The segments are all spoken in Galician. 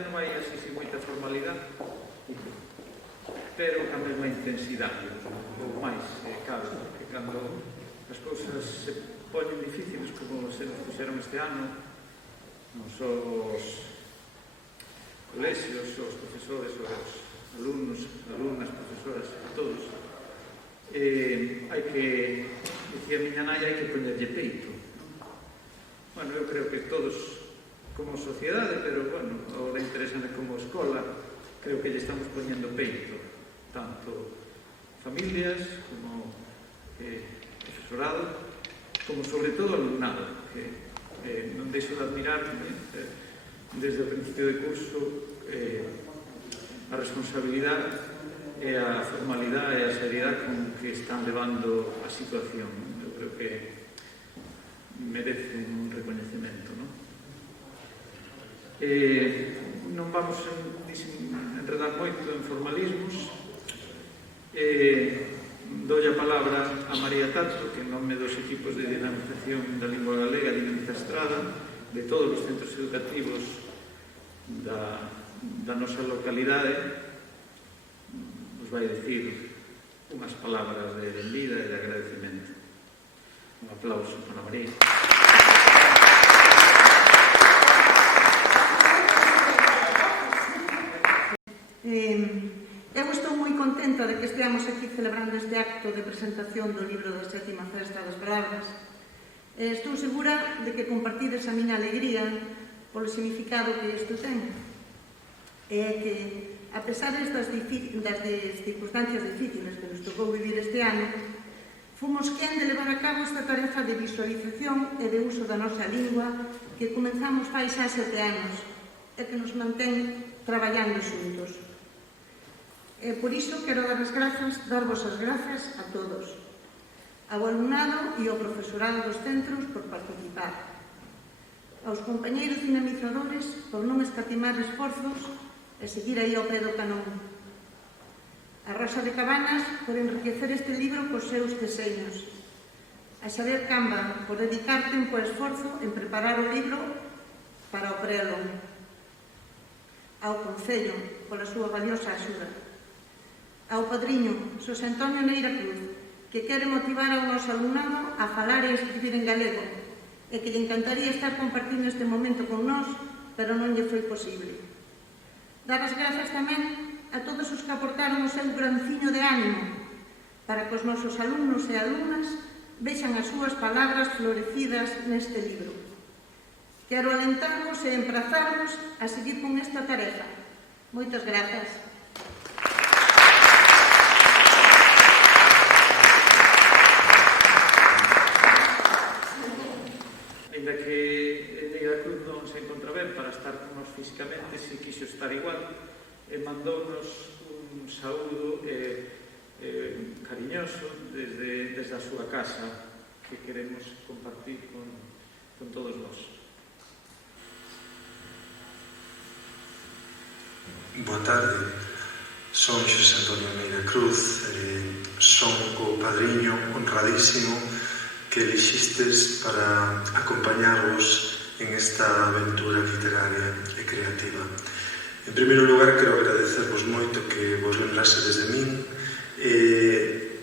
ano vai así sin moita formalidade, pero a mesma intensidade, ou máis, claro, que cando as cousas se poñen difíciles como se nos puxeron este ano, non só os colexios, os profesores, os alumnos, alumnas, profesoras, todos, hai que, dicía miña nai, hai que poñerlle peito. Bueno, eu creo que todos como sociedade, pero, bueno, ahora interesante como escola, creo que lle estamos poñendo peito, tanto familias como profesorado, como sobre todo alumnado, que non deixo de admirarme desde o principio de curso a responsabilidade e a formalidade e a seriedade con que están levando a situación. Eu creo que merecen un recoñecemento, non? Non vamos a enredar moito en formalismos. Dou a palabra a María Tato, que en nome dos equipos de dinamización da lingua galega Dinamiza Estrada, de todos os centros educativos da nosa localidade, nos vai dicir unhas palabras de benvida e de agradecimento. Un aplauso para María. Eu estou moi contenta de que esteamos aquí celebrando este acto de presentación do libro da sétima Festa das Palabras. Estou segura de que compartides a miña alegría polo significado que isto ten. E que, a pesar das circunstancias difíciles que nos tocou vivir este ano, fomos quen de levar a cabo esta tarefa de visualización e de uso da nosa lingua que comenzamos fai xa 7 anos e que nos mantén traballando xuntos. Por iso quero darvos as grazas a todos, ao alumnado e ao profesorado dos centros por participar, aos compañeiros dinamizadores por non escatimar esforzos e seguir aí ao pé do canón, a Rosa de Cabanas por enriquecer este libro cos seus deseños, a Xavier Camba por dedicar tempo e esforzo en preparar o libro para o prelo, ao Concello pola súa valiosa axuda, ao padriño Xosé Antonio Neira Cruz, que quere motivar ao noso alumnado a falar e escribir en galego e que lle encantaría estar compartindo este momento con nós, pero non lle foi posible. Dar as grazas tamén a todos os que aportaron o seu granciño de ánimo para que os nosos alumnos e alumnas vexan as súas palabras florecidas neste libro. Quero alentarvos e emprazarvos a seguir con esta tarefa. Moitas grazas. Ainda que Neira Cruz non se encontra ben para estar con nos físicamente, se quixo estar igual, e mandounos un saúdo cariñoso desde a súa casa que queremos compartir con todos nós. Boa tarde, son Xosé Antonio Neira Cruz, son o padriño honradísimo que elixistes para acompañarvos en esta aventura literaria e creativa. En primeiro lugar, quero agradecervos moito que vos lembrasedes de min e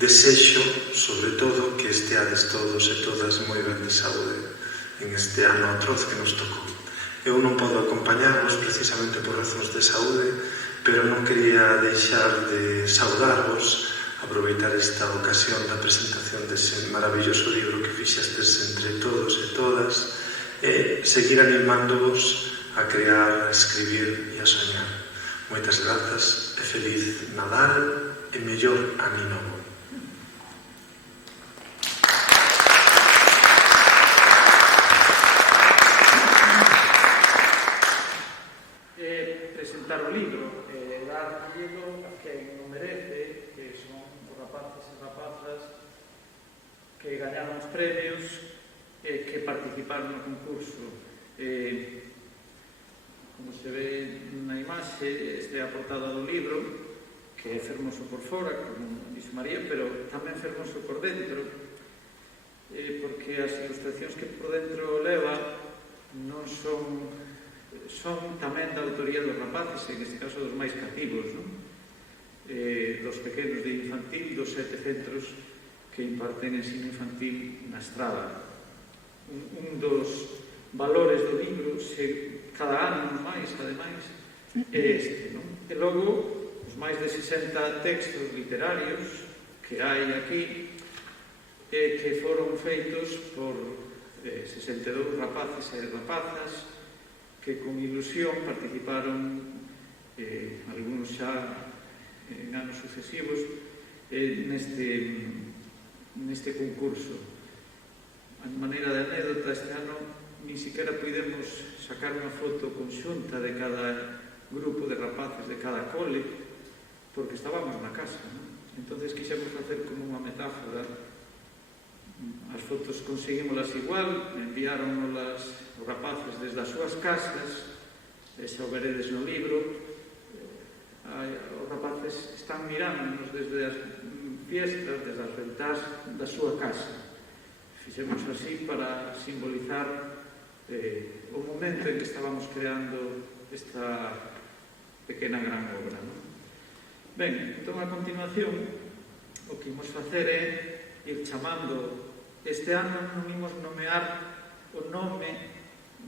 desexo, sobre todo, que esteades todos e todas moi ben de saúde en este ano atroz que nos tocou. Eu non podo acompañarvos precisamente por razóns de saúde, pero non quería deixar de saudarvos, aproveitar esta ocasión da presentación dese maravilloso libro que fixastes entre todos e todas e seguir animándovos a crear, a escribir e a soñar. Moitas grazas e feliz Nadal e mellor ano novo. Presentar o libro e darllelo a quen o merece, que son os rapaces e rapazas que gañaron os premios e que participaron no concurso. Como se ve na imaxe, este é a portada do libro, que é fermoso por fora, como dixo María, pero tamén fermoso por dentro, porque as ilustracións que por dentro leva non son son tamén da autoría dos rapaces, en este caso dos máis cativos, non? Dos pequenos de infantil, dos 7 centros que imparten ensino infantil na Estrada. Un dos valores do libro, cada ano máis, ademais, é este, non? E logo, os máis de 60 textos literarios que hai aquí, que foron feitos por 62 rapaces e rapazas que con ilusión participaron, algúns xa en anos sucesivos, neste concurso. A maneira de anécdota, este ano ni siquiera pudemos sacar unha foto conxunta de cada grupo de rapaces de cada cole, porque estábamos na casa, non? Entonces quixemos facer como unha metáfora. As fotos conseguímolas igual, enviáronolas os rapaces desde as súas casas, xa o veredes no libro. Os rapaces están mirándonos desde as fiestas, desde as ventás da súa casa. Fixemos así para simbolizar o momento en que estábamos creando esta pequena gran obra, non? Ben, entón a continuación o que imos facer é ir chamando. Este ano non imos nomear o nome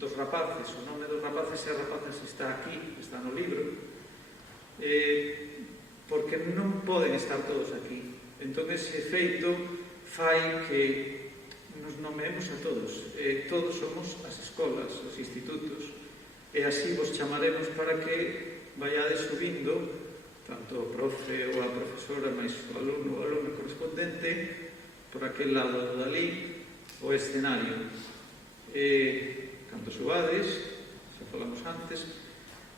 dos rapaces. O nome dos rapaces e rapazas está aquí, está no libro, porque non poden estar todos aquí. Entón ese feito fai que nos nomeemos a todos. Todos somos as escolas, os institutos, e así vos chamaremos para que vaiades subindo, tanto o profe ou a profesora, máis o alumno ou alumno correspondente, por aquel lado dali, o escenario. Cando subades, xa falamos antes,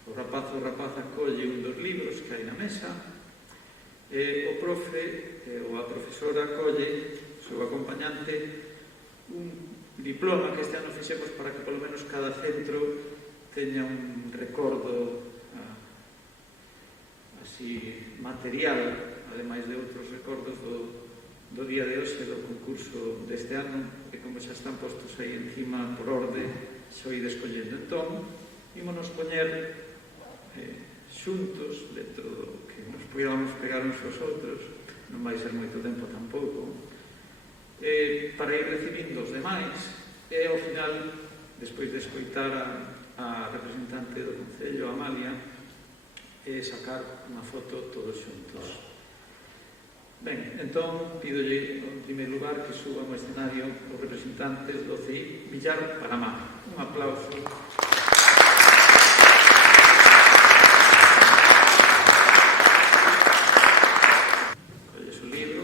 o rapaz ou rapaza colle un dos libros que hai na mesa, o profe ou a profesora colle, o seu acompañante, un diploma que este ano fixemos para que polo menos cada centro teña un recordo así material, ademais de outros recordos do día de hoxe, do concurso deste ano, que como xa están postos aí encima por orde, xa o ides collendo. Entón, ímonos poñer xuntos dentro do que nos podíamos pegar uns aos outros, non vai ser moito tempo tampouco, para ir recibindo os demais, e ao final, despois de escoitar a representante do Concello, Amalia, sacar unha foto todos xuntos. Ben, entón, pídolle, en primeiro lugar, que suban ao escenario os representantes do CEIP Villar Paramá. Un aplauso. Colles o libro.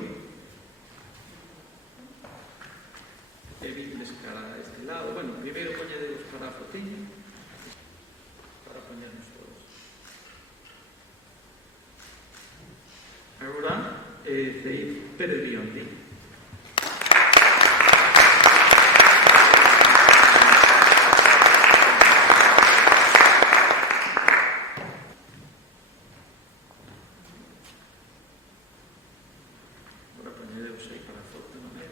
E vindes cara a este lado. Bueno, primeiro poñedelos para a fotiña, para poñernos todos. Agora, CEIP Pérez Biondi. Agora poñedeos aí para a foto, non é?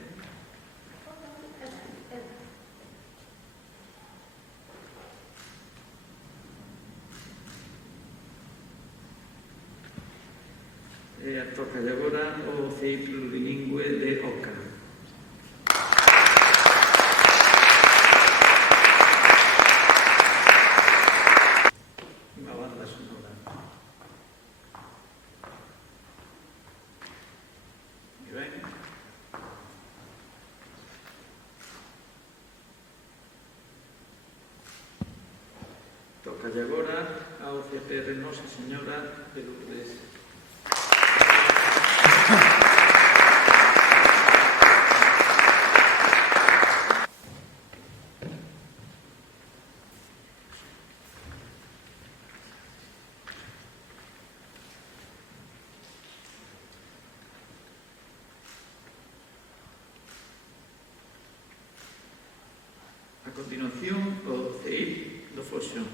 E toca agora o CEIP plurilingüe de Oca. Unha banda sonora. Moi ben. Toca agora ao CPR Nosa Señora de Lourdes. A continuación, o CEIP do Foxón.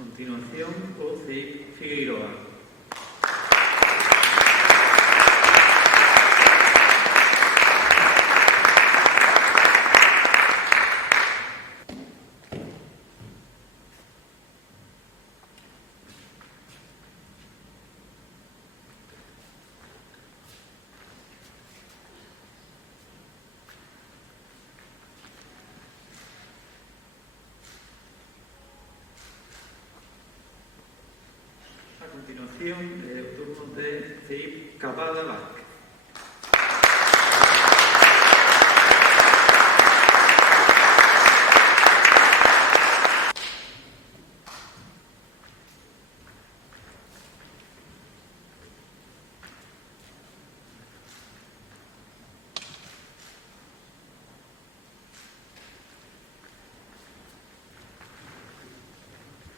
continuación, o CEIP Figueiroa. A continuación, o turno de CEIP Cavada Vázquez.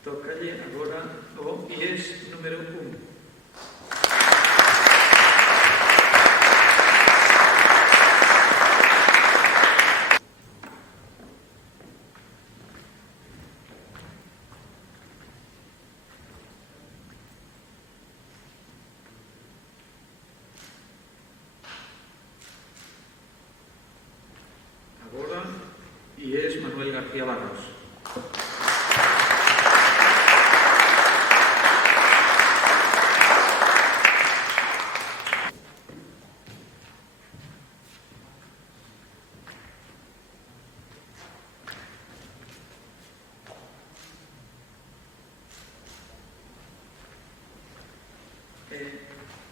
Tócalle agora o IES número 1. Agora IES Manuel García Barros.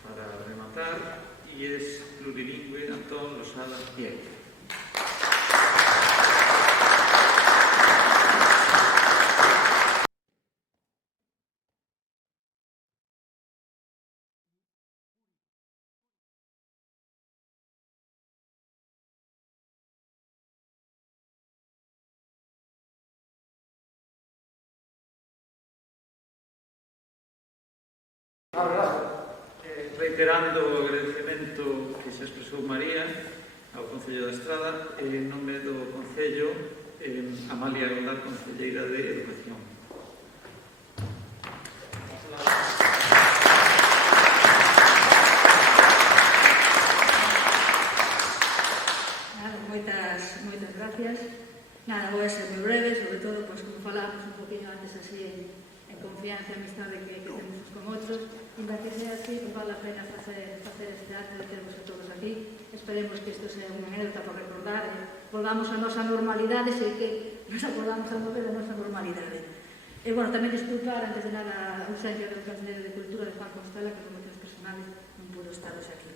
Para rematar, IES Plurilingüe Antón Losada Diego. Reiterando o agradecemento que se expresou María ao Concello da Estrada, en nome do Concello, Amalia Gondar, Concelleira de Educación. Moitas gracias. Nada, vou a ser moi breve, sobre todo, pois, como falábamos un poquinho antes así en confianza e amistade que temos con outros, e para que sea así, pues vale a pena facer este acto de termos a todos aquí. Esperemos que isto sea unha anécdota para recordar, volvamos a nosa normalidade, sei que nos acordamos a volver a nosa normalidade. E, bueno, tamén disculpar, antes de nada, a ausencia do Conselleiro de Cultura de Juan Constela, que por motivos personales non pudo estar hoxe aquí.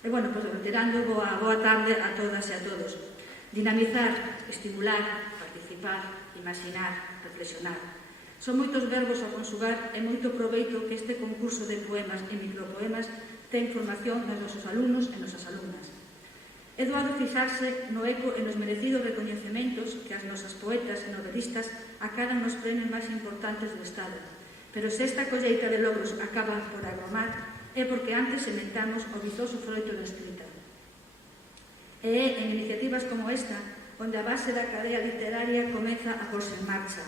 E, bueno, pues, reiterando, boa tarde a todas e a todos. Dinamizar, estimular, participar, imaginar, reflexionar. Son moitos verbos a conjugar e moito proveito que este concurso de poemas e micropoemas ten formación nos nosos alumnos e nosas alumnas. É doado fixarse no eco e nos merecidos recoñecementos que as nosas poetas e novelistas acadan nos premios máis importantes do Estado. Pero se esta colleita de logros acaba por agromar, é porque antes sementamos o vizoso froito da escrita. E é en iniciativas como esta onde a base da cadea literaria comeza a porse en marcha.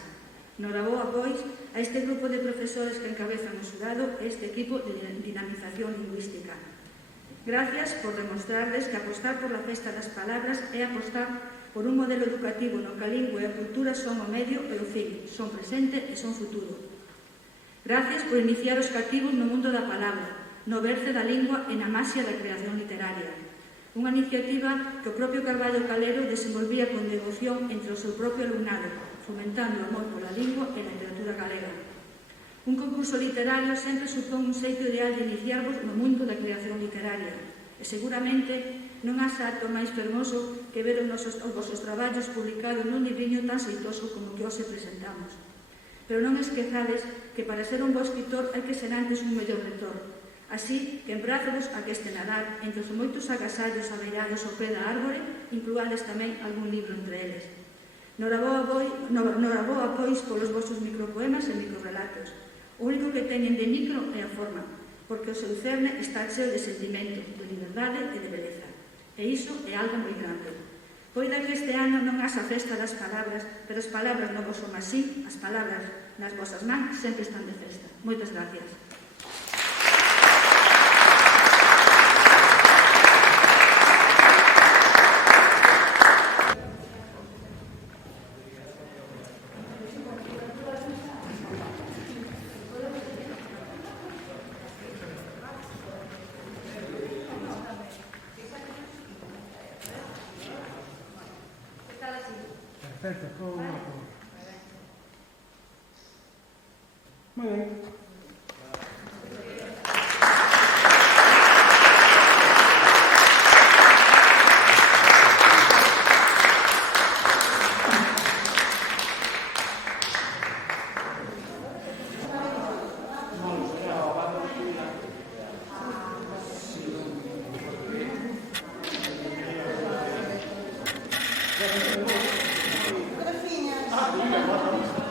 Noraboa, pois, a este grupo de profesores que encabezan o xurado e este equipo de dinamización lingüística. Gracias por demostrarles que apostar por la festa das palabras é apostar por un modelo educativo no que a lingua e a cultura son o medio e o fin, son presente e son futuro. Gracias por iniciar os cativos no mundo da palabra, no verce da lingua e na maxia da creación literaria. Unha iniciativa que o propio Carballo Calero desenvolvía con devoción entre o seu propio alumnado, fomentando o amor pola lingua e a literatura galega. Un concurso literario sempre supón un xeito ideal de iniciarvos no mundo da creación literaria e seguramente non haxa acto máis fermoso que ver os vosos traballos publicados nun libriño tan xeitoso como que hoxe presentamos. Pero non esquezades que para ser un bo escritor hai que ser antes un mellor lector. Así que embrázovos a que este Nadal, entre os moitos agasallos abeirados ao pé da árbore, incluades tamén algún libro entre eles. Noraboa, pois, polos vosos micropoemas e microrelatos. O único que teñen de micro é a forma, porque o seu cerne está cheo de sentimento, de liberdade e de beleza. E iso é algo moi grande. Poida que este ano non haxa festa das palabras, pero as palabras non vos son así, as palabras nas vosas mans sempre están de festa. Moitas gracias. Perfecto, todo bueno. Muy bien. Graciñas.